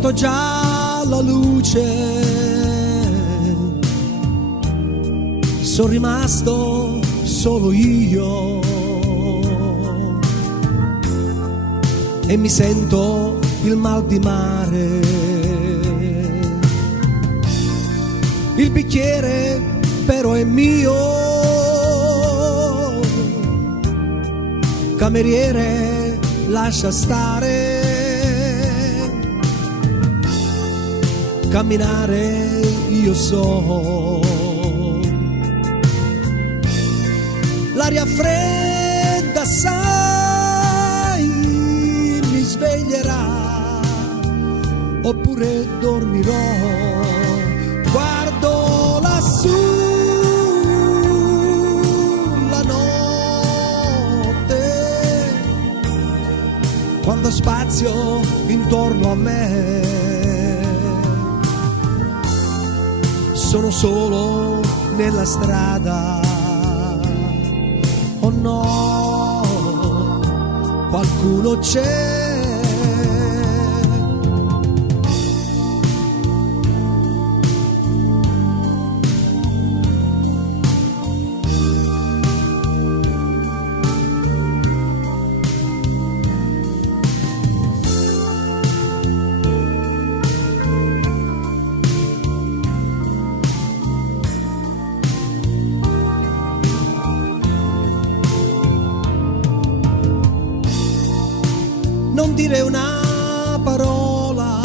sento già la luce, sono rimasto solo io e mi sento il mal di mare. Il bicchiere però è mio, cameriere lascia stare, camminare io so. L'aria fredda sai mi sveglierà, oppure dormirò. Guardo lassù la notte, quando spazio intorno a me, sono solo nella strada. Oh no, qualcuno c'è. Non dire una parola,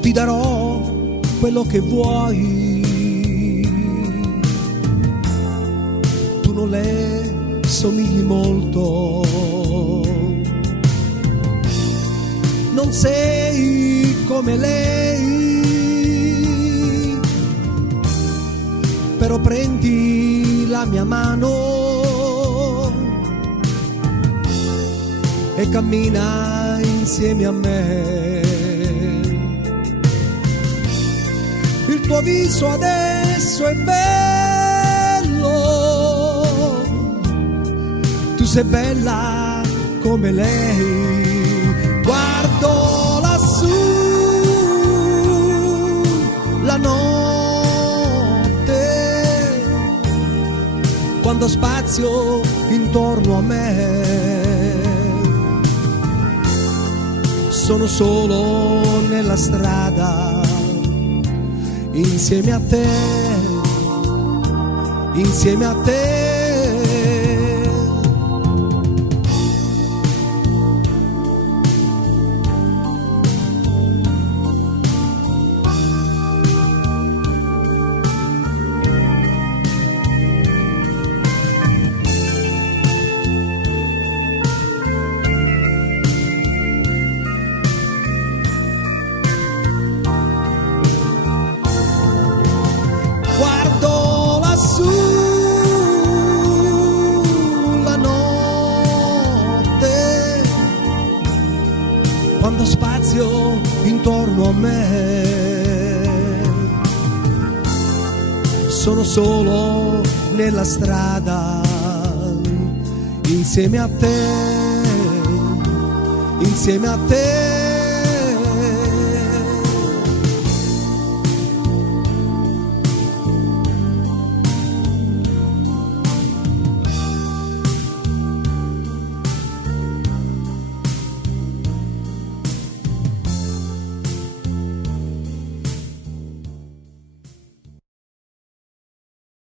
ti darò quello che vuoi. Tu non le somigli molto, non sei come lei, però prendi la mia mano e cammina insieme a me. Il tuo viso adesso è bello, tu sei bella come lei. Guardo lassù la notte, quando spazio intorno a me, sono solo nella strada, insieme a te, insieme a te. Guardo lassù la notte, quando spazio intorno a me, sono solo nella strada, insieme a te, insieme a te.